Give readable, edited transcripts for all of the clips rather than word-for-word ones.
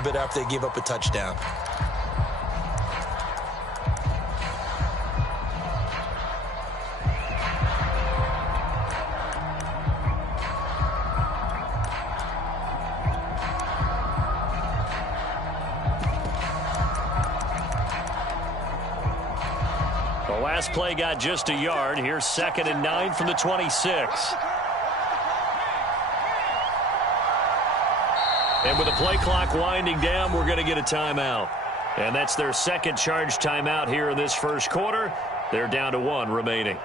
little bit after they gave up a touchdown. The last play got just a yard. Here's 2nd and 9 from the 26. And with the play clock winding down, we're going to get a timeout. And that's their second charge timeout here in this first quarter. They're down to 1 remaining.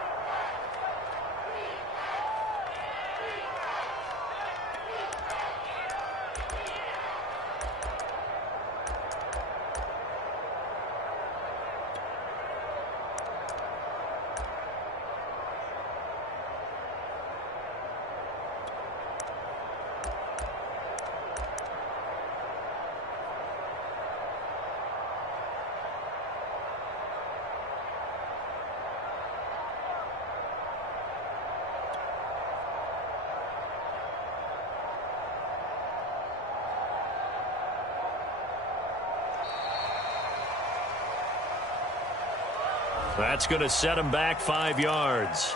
That's going to set him back 5 yards.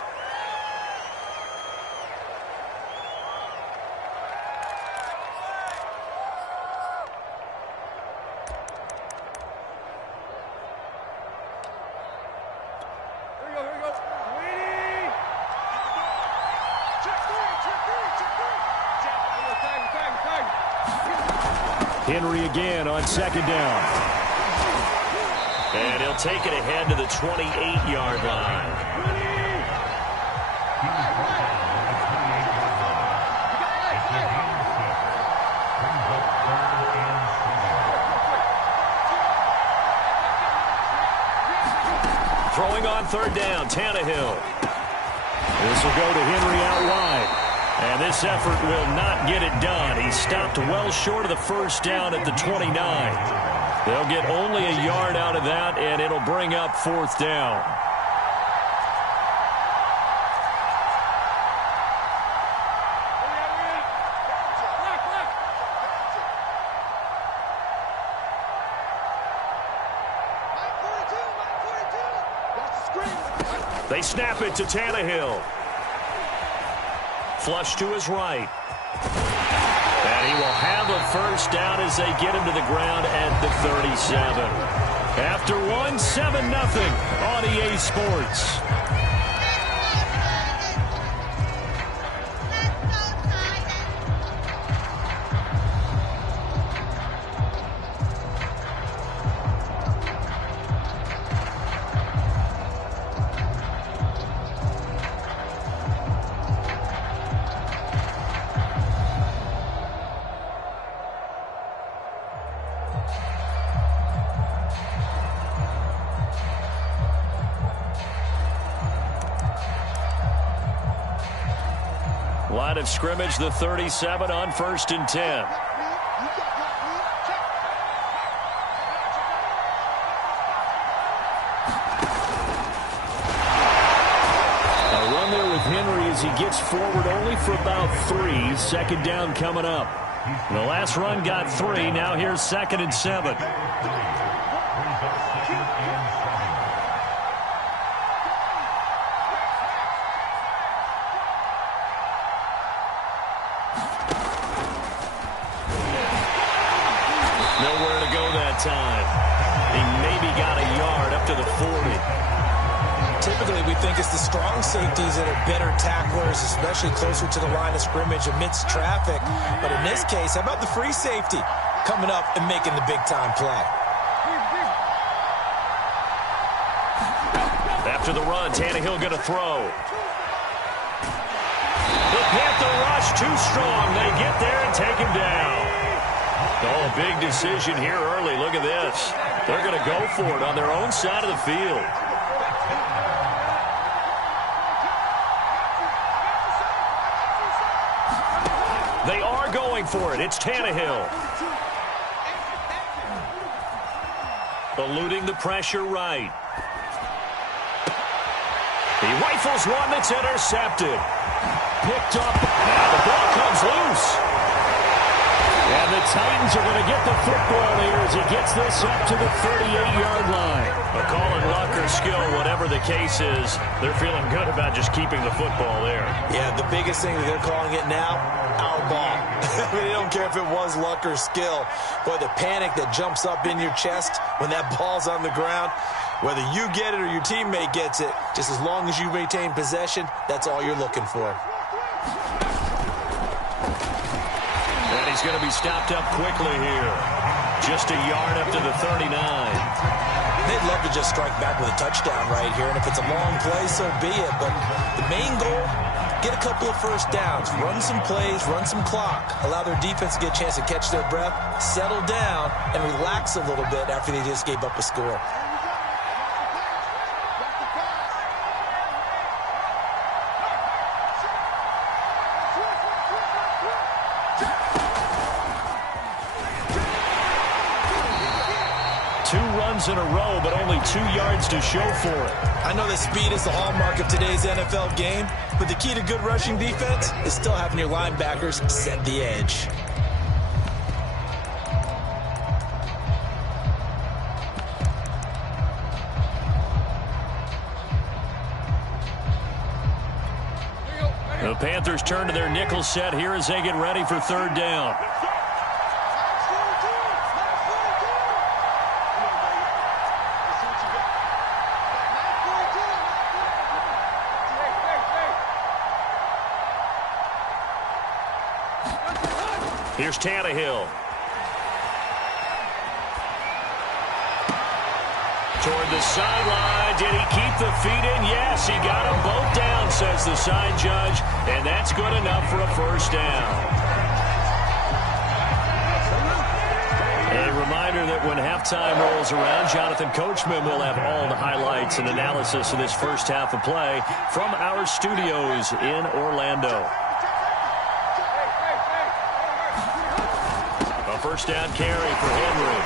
Henry again on 2nd down. And he'll take it ahead to the 28-yard line. Throwing on 3rd down, Tannehill. This will go to Henry out wide. And this effort will not get it done. He stopped well short of the first down at the 29. They'll get only a yard out of that, and it'll bring up 4th down. They snap it to Tannehill. Flush to his right. And he will have a first down as they get him to the ground at the 37. After 1, 7-0 on EA Sports. Line of scrimmage, the 37 on 1st and 10. A run there with Henry as he gets forward only for about 3. 2nd down coming up. The last run got 3. Now here's 2nd and 7. Nowhere to go that time. He maybe got a yard up to the 40. Typically, we think it's the strong safeties that are better tacklers, especially closer to the line of scrimmage amidst traffic. But in this case, how about the free safety coming up and making the big-time play? After the run, Tannehill going to throw. The Panther rush too strong. They get there and take him down. Oh, a big decision here early. Look at this. They're going to go for it on their own side of the field. They are going for it. It's Tannehill. Eluding the pressure right. He rifles one that's intercepted. Picked up. Now the ball comes loose. And the Titans are going to get the football here as he gets this up to the 38-yard line. A call on luck or skill, whatever the case is, they're feeling good about just keeping the football there. Yeah, the biggest thing that they're calling it now, our ball. I mean, they don't care if it was luck or skill. Boy, the panic that jumps up in your chest when that ball's on the ground, whether you get it or your teammate gets it, just as long as you maintain possession, that's all you're looking for. And he's going to be stopped up quickly here. Just a yard up to the 39. They'd love to just strike back with a touchdown right here, and if it's a long play, so be it. But the main goal, get a couple of first downs, run some plays, run some clock, allow their defense to get a chance to catch their breath, settle down, and relax a little bit after they just gave up a score. In a row, but only 2 yards to show for it. I know that speed is the hallmark of today's NFL game, but the key to good rushing defense is still having your linebackers set the edge. The Panthers turn to their nickel set here as they get ready for third down. Here's Tannehill. Toward the sideline. Did he keep the feet in? Yes, he got them both down, says the sign judge. And that's good enough for a first down. A reminder that when halftime rolls around, Jonathan Coachman will have all the highlights and analysis of this first half of play from our studios in Orlando. First down carry for Henry.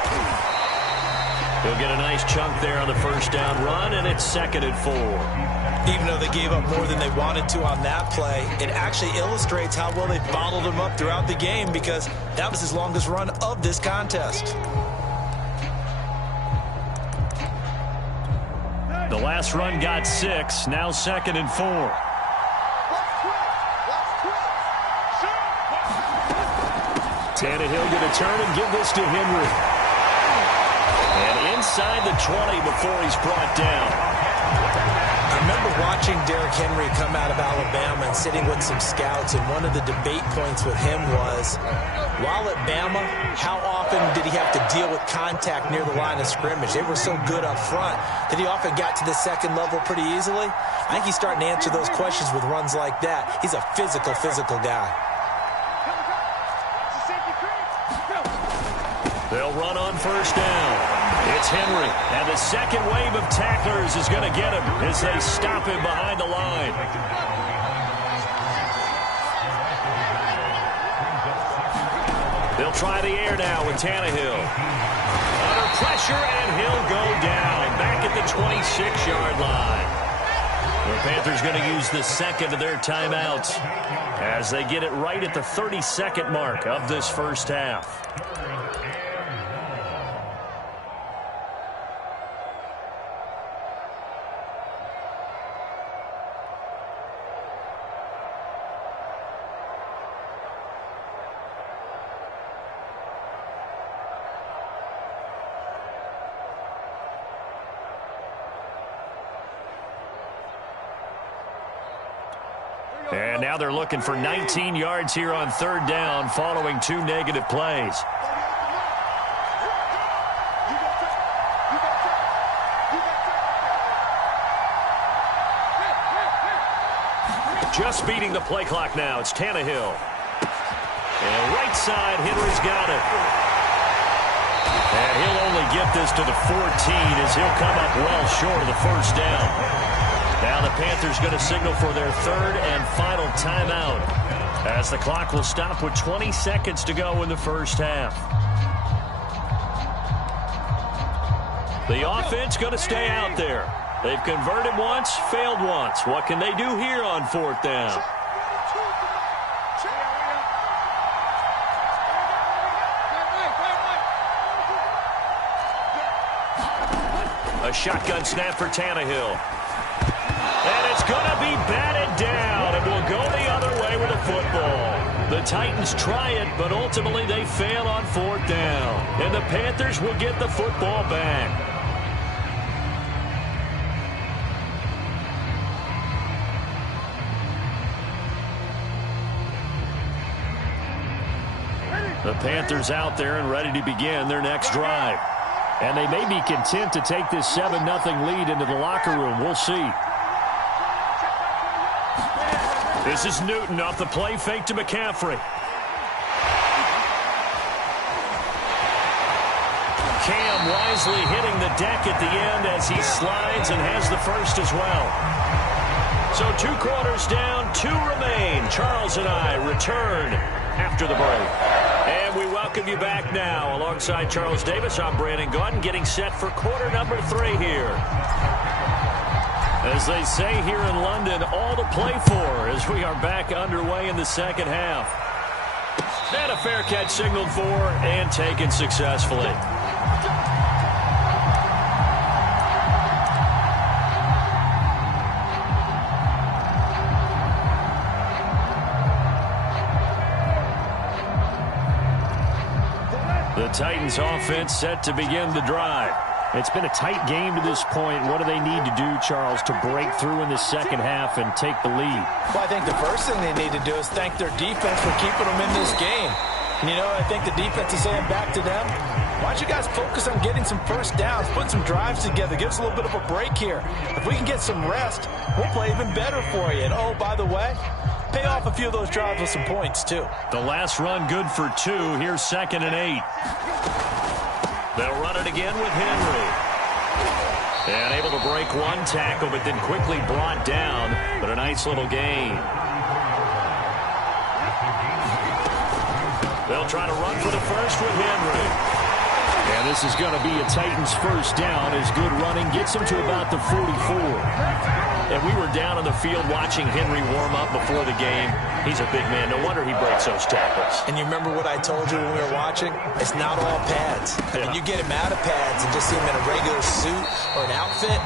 He'll get a nice chunk there on the first down run, and it's 2nd and 4. Even though they gave up more than they wanted to on that play, it actually illustrates how well they bottled him up throughout the game, because that was his longest run of this contest. The last run got 6, now 2nd and 4. Tannehill going to turn and give this to Henry. And inside the 20 before he's brought down. I remember watching Derrick Henry come out of Alabama and sitting with some scouts, and one of the debate points with him was, while at Bama, how often did he have to deal with contact near the line of scrimmage? They were so good up front that he often got to the second level pretty easily. I think he's starting to answer those questions with runs like that. He's a physical guy. They'll run on first down. It's Henry, and the second wave of tacklers is going to get him as they stop him behind the line. They'll try the air now with Tannehill. Under pressure, and he'll go down back at the 26-yard line. The Panthers going to use the second of their timeouts as they get it right at the 32nd mark of this first half. And now they're looking for 19 yards here on third down following 2 negative plays. Just beating the play clock now. It's Tannehill. And right side, Henry's got it. And he'll only get this to the 14 as he'll come up well short of the first down. Now the Panthers going to signal for their third and final timeout as the clock will stop with 20 seconds to go in the first half. The offense going to stay out there. They've converted once, failed once. What can they do here on fourth down? A shotgun snap for Tannehill. And it's going to be batted down. It will go the other way with the football. The Titans try it, but ultimately they fail on 4th down. And the Panthers will get the football back. The Panthers out there and ready to begin their next drive. And they may be content to take this 7-0 lead into the locker room. We'll see. This is Newton off the play fake to McCaffrey. Cam wisely hitting the deck at the end as he slides and has the first as well. So 2 quarters down, 2 remain. Charles and I return after the break. And we welcome you back now. Alongside Charles Davis, I'm Brandon Gaudin, getting set for quarter number 3 here. As they say here in London, all to play for as we are back underway in the second half. And a fair catch signaled for and taken successfully. The Titans offense set to begin the drive. It's been a tight game to this point. What do they need to do, Charles, to break through in the second half and take the lead? Well, I think the first thing they need to do is thank their defense for keeping them in this game. And, you know, I think the defense is saying back to them, why don't you guys focus on getting some first downs, putting some drives together, give us a little bit of a break here. If we can get some rest, we'll play even better for you. And, oh, by the way, pay off a few of those drives with some points, too. The last run good for 2. Here's 2nd and 8. They'll run it again with Henry. And able to break 1 tackle, but then quickly brought down. But a nice little gain. They'll try to run for the first with Henry. And this is going to be a Titans first down as good running gets them to about the 44. And we were down on the field watching Henry warm up before the game. He's a big man. No wonder he breaks those tackles. And you remember what I told you when we were watching? It's not all pads. I mean, you get him out of pads and just see him in a regular suit or an outfit.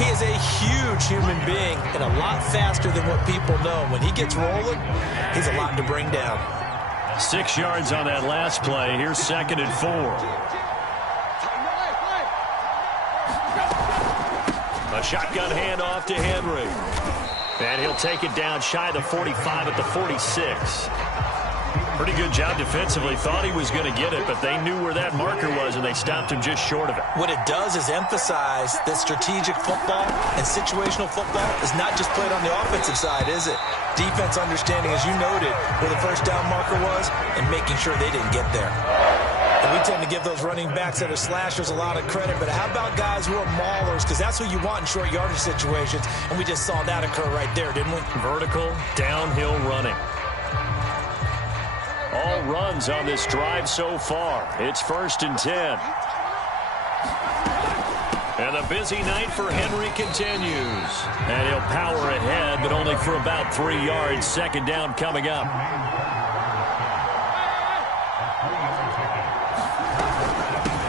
He is a huge human being and a lot faster than what people know. When he gets rolling, he's a lot to bring down. 6 yards on that last play. Here's 2nd and 4. A shotgun handoff to Henry. And he'll take it down shy of the 45 at the 46. Pretty good job defensively. Thought he was going to get it, but they knew where that marker was, and they stopped him just short of it. What it does is emphasize that strategic football and situational football is not just played on the offensive side, is it? Defense understanding, as you noted, where the first down marker was and making sure they didn't get there. And we tend to give those running backs that are slashers a lot of credit, but how about guys who are maulers? Because that's who you want in short yardage situations, and we just saw that occur right there, didn't we? Vertical, downhill running. All runs on this drive so far. It's 1st and 10. And the busy night for Henry continues. And he'll power ahead, but only for about 3 yards. 2nd down coming up.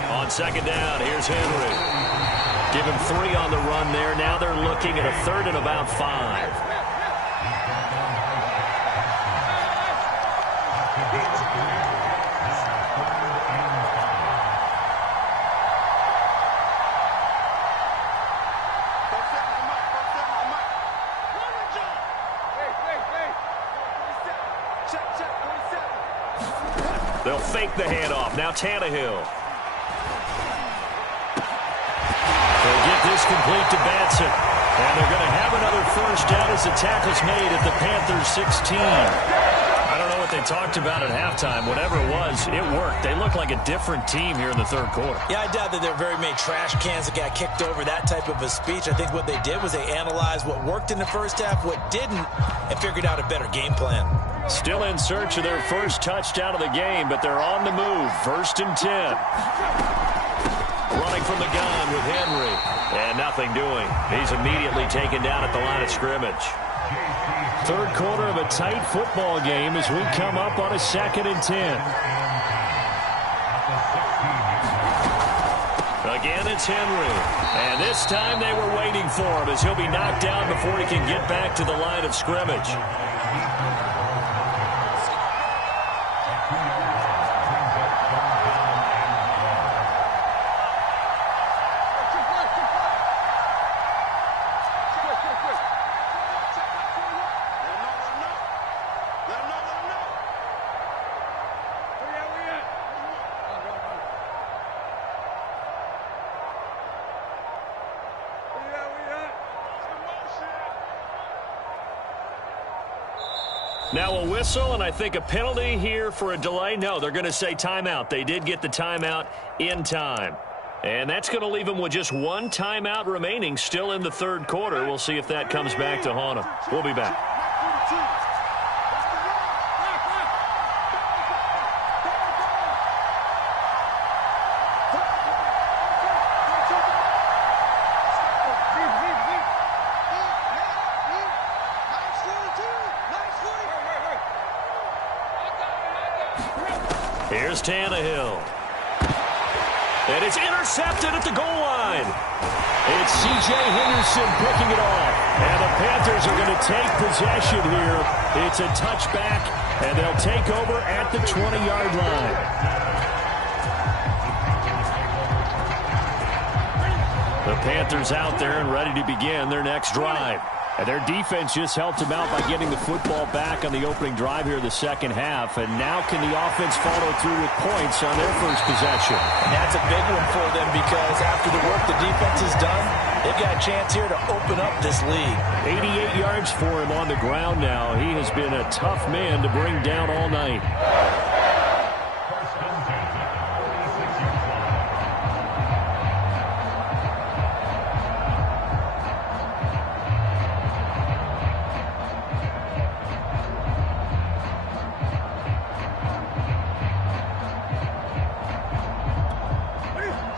On 2nd down, here's Henry. Give him 3 on the run there. Now they're looking at a 3rd and about 5. They'll fake the handoff. Now Tannehill. They'll get this complete to Batson. And they're going to have another first down as the tackle's made at the Panthers 16. I don't know what they talked about at halftime. Whatever it was, it worked. They look like a different team here in the 3rd quarter. Yeah, I doubt that there are very many trash cans that got kicked over, that type of a speech. I think what they did was they analyzed what worked in the first half, what didn't, and figured out a better game plan. Still in search of their first touchdown of the game, but they're on the move. 1st and 10. Running from the gun with Henry. And nothing doing. He's immediately taken down at the line of scrimmage. 3rd quarter of a tight football game as we come up on a 2nd and 10. Again, it's Henry. And this time they were waiting for him as he'll be knocked down before he can get back to the line of scrimmage. Now a whistle, and I think a penalty here for a delay. No, they're going to say timeout. They did get the timeout in time. And that's going to leave them with just one timeout remaining still in the third quarter. We'll see if that comes back to haunt them. We'll be back. Here's Tannehill. And it's intercepted at the goal line. It's C.J. Henderson picking it off. And the Panthers are going to take possession here. It's a touchback, and they'll take over at the 20-yard line. The Panthers out there and ready to begin their next drive. And their defense just helped them out by getting the football back on the opening drive here the second half. And now can the offense follow through with points on their first possession? And that's a big one for them because after the work the defense has done, they've got a chance here to open up this lead. 88 yards for him on the ground now. He has been a tough man to bring down all night.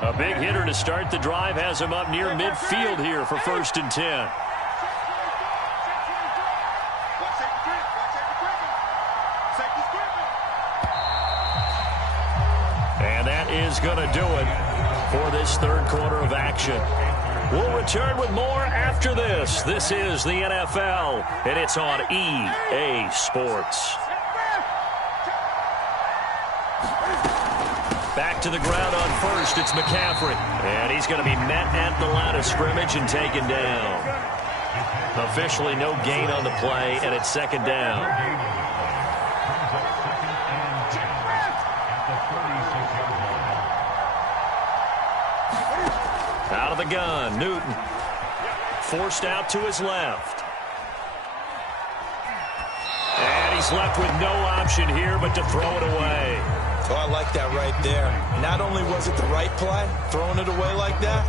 A big hitter to start the drive has him up near midfield here for 1st and 10. And that is going to do it for this third quarter of action. We'll return with more after this. This is the NFL, and it's on EA Sports. Back to the ground on first, it's McCaffrey. And he's going to be met at the line of scrimmage and taken down. Officially no gain on the play, and it's second down. Out of the gun, Newton. Forced out to his left. And he's left with no option here but to throw it away. Oh, I like that right there. Not only was it the right play, throwing it away like that,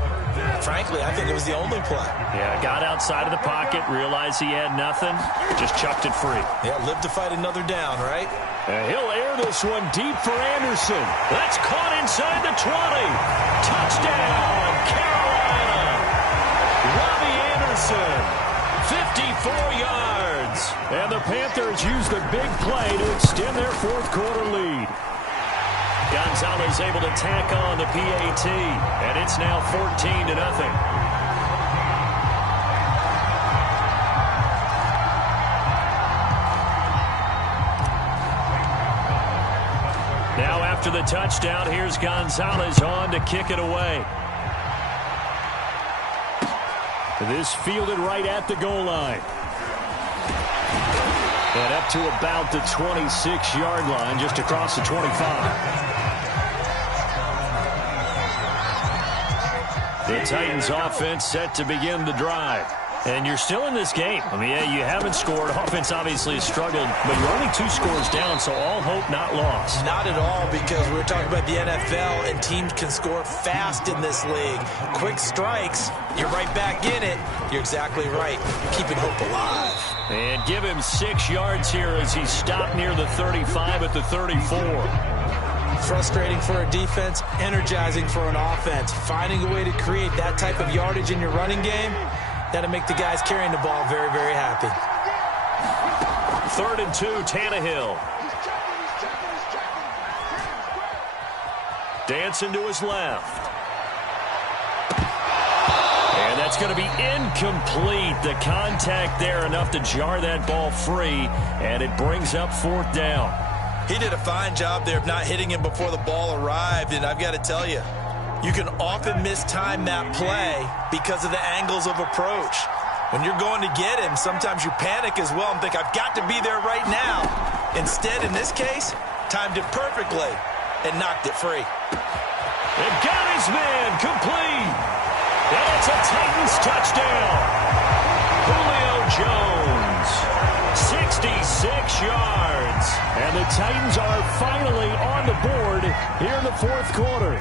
frankly, I think it was the only play. Yeah, got outside of the pocket, realized he had nothing, just chucked it free. Yeah, live to fight another down, right? He'll air this one deep for Anderson. That's caught inside the 20. Touchdown, Carolina. Robbie Anderson, 54 yards. And the Panthers use the big play to extend their fourth quarter lead. Gonzalez able to tack on the PAT, and it's now 14-0. Now after the touchdown, here's Gonzalez on to kick it away. This fielded right at the goal line. And up to about the 26-yard line, just across the 25. The Titans offense set to begin the drive. And you're still in this game. I mean, yeah, you haven't scored. Offense obviously has struggled, but you're only 2 scores down, so all hope not lost. Not at all, because we're talking about the NFL, and teams can score fast in this league. Quick strikes, you're right back in it. You're exactly right. Keeping hope alive. And give him 6 yards here as he stopped near the 35 at the 34. Frustrating for a defense, energizing for an offense. Finding a way to create that type of yardage in your running game, that'll make the guys carrying the ball very, very happy. 3rd and 2, Tannehill. Dancing to his left. And that's going to be incomplete. The contact there enough to jar that ball free, and it brings up 4th down. He did a fine job there of not hitting him before the ball arrived, and I've got to tell you, you can often mistime that play because of the angles of approach. When you're going to get him, sometimes you panic as well and think, I've got to be there right now. Instead, in this case, timed it perfectly and knocked it free. And got his man complete. And it's a Titans touchdown. Julio Jones, 66 yards. And the Titans are finally on the board here in the 4th quarter.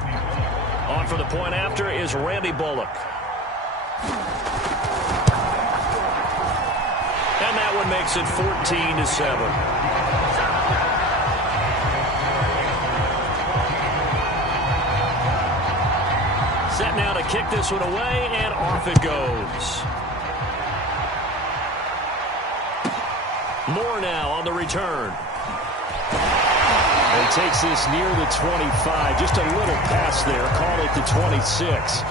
On for the point after is Randy Bullock. And that one makes it 14-7. Set now to kick this one away, and off it goes. Moore now on the return. He takes this near the 25. Just a little pass there. Call it the 26.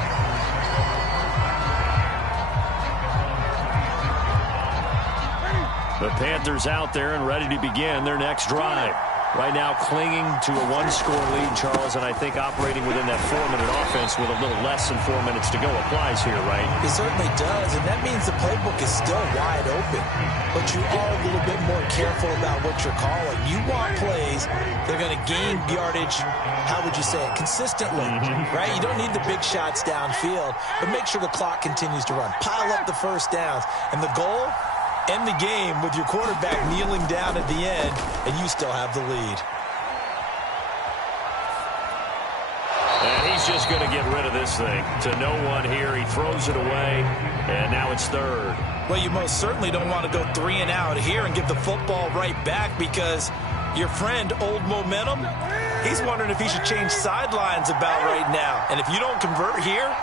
The Panthers out there and ready to begin their next drive. Right now clinging to a 1-score lead, Charles, and I think operating within that 4-minute offense with a little less than 4 minutes to go applies here, right? It certainly does, and that means the playbook is still wide open. But you are a little bit more careful about what you're calling. You want plays that are going to gain yardage, how would you say it, consistently, right? You don't need the big shots downfield, but make sure the clock continues to run. Pile up the first downs, and the goal, end the game with your quarterback kneeling down at the end, and you still have the lead. And he's just going to get rid of this thing. To no one here. He throws it away, and now it's 3rd. Well, you most certainly don't want to go 3 and out here and give the football right back because your friend, Old Momentum, he's wondering if he should change sidelines about right now. And if you don't convert here,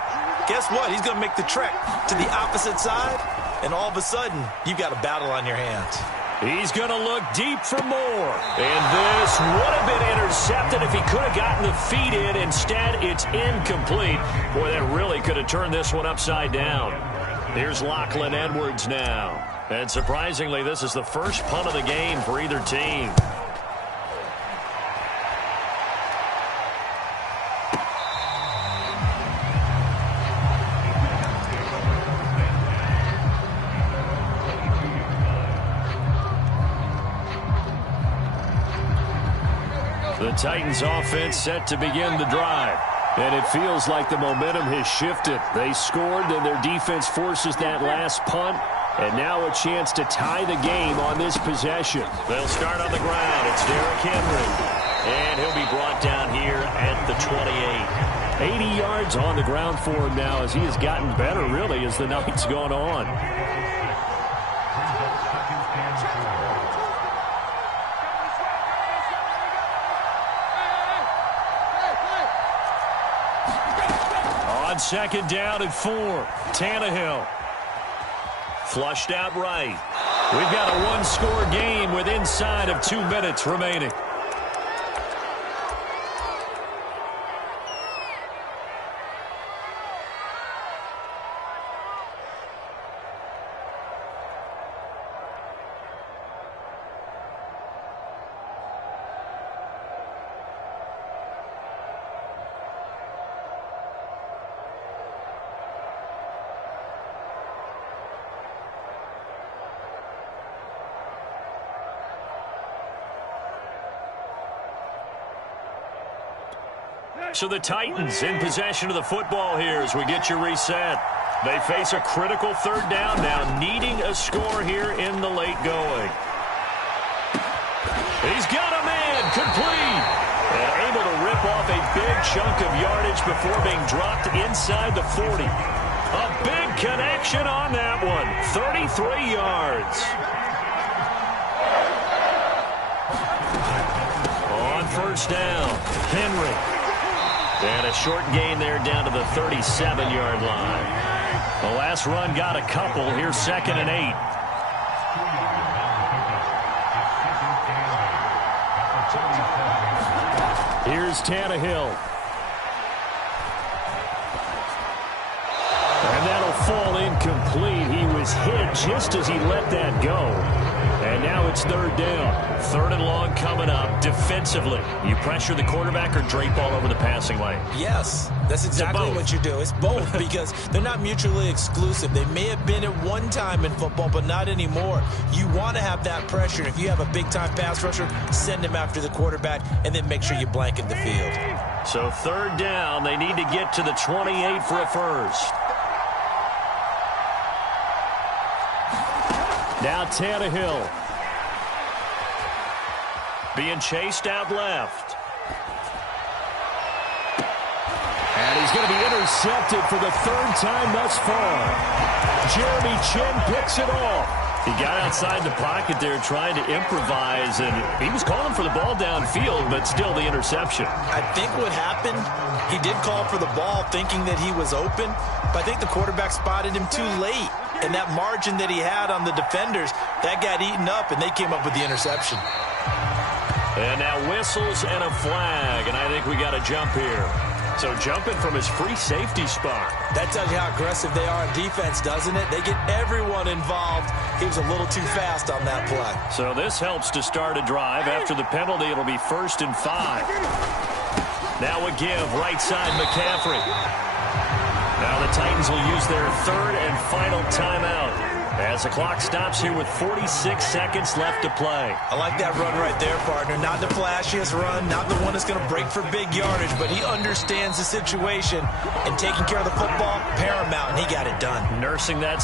guess what? He's going to make the trek to the opposite side. And all of a sudden, you've got a battle on your hands. He's going to look deep for more. And this would have been intercepted if he could have gotten the feet in. Instead, it's incomplete. Boy, that really could have turned this one upside down. Here's Lachlan Edwards now. And surprisingly, this is the first punt of the game for either team. The Titans offense set to begin the drive. And it feels like the momentum has shifted. They scored, then their defense forces that last punt. And now a chance to tie the game on this possession. They'll start on the ground. It's Derrick Henry. And he'll be brought down here at the 28. 80 yards on the ground for him now as he has gotten better, really, as the night's gone on. On 2nd down and 4, Tannehill. Flushed out right. We've got a 1-score game with inside of 2 minutes remaining. So the Titans in possession of the football here as we get you reset. They face a critical 3rd down now, needing a score here in the late going. He's got a man complete. And able to rip off a big chunk of yardage before being dropped inside the 40. A big connection on that one. 33 yards. On 1st down, Henry. And a short gain there down to the 37-yard line. The last run got a couple. Here's 2nd and 8. Here's Tannehill. And that'll incomplete. He was hit just as he let that go. And now it's third down. Third and long coming up. Defensively, you pressure the quarterback or drape all over the passing lane? Yes, that's exactly what you do. It's both because they're not mutually exclusive. They may have been at one time in football, but not anymore. You want to have that pressure. If you have a big-time pass rusher, send him after the quarterback, and then make sure you blanket the field. So third down, they need to get to the 28 for a first. Now Tannehill. Being chased out left. And he's going to be intercepted for the third time thus far. Jeremy Chin picks it off. He got outside the pocket there trying to improvise, and he was calling for the ball downfield, but still the interception. I think what happened, he did call for the ball thinking that he was open, but I think the quarterback spotted him too late. And that margin that he had on the defenders, that got eaten up, and they came up with the interception. And now whistles and a flag, and I think we got a jump here. So jumping from his free safety spot. That tells you how aggressive they are in defense, doesn't it? They get everyone involved. He was a little too fast on that play. So this helps to start a drive. After the penalty, it'll be 1st and 5. Now a give, right side McCaffrey. Now the Titans will use their third and final timeout as the clock stops here with 46 seconds left to play. I like that run right there, partner. Not the flashiest run, not the one that's going to break for big yardage, but he understands the situation, and taking care of the football, paramount, and he got it done. Nursing that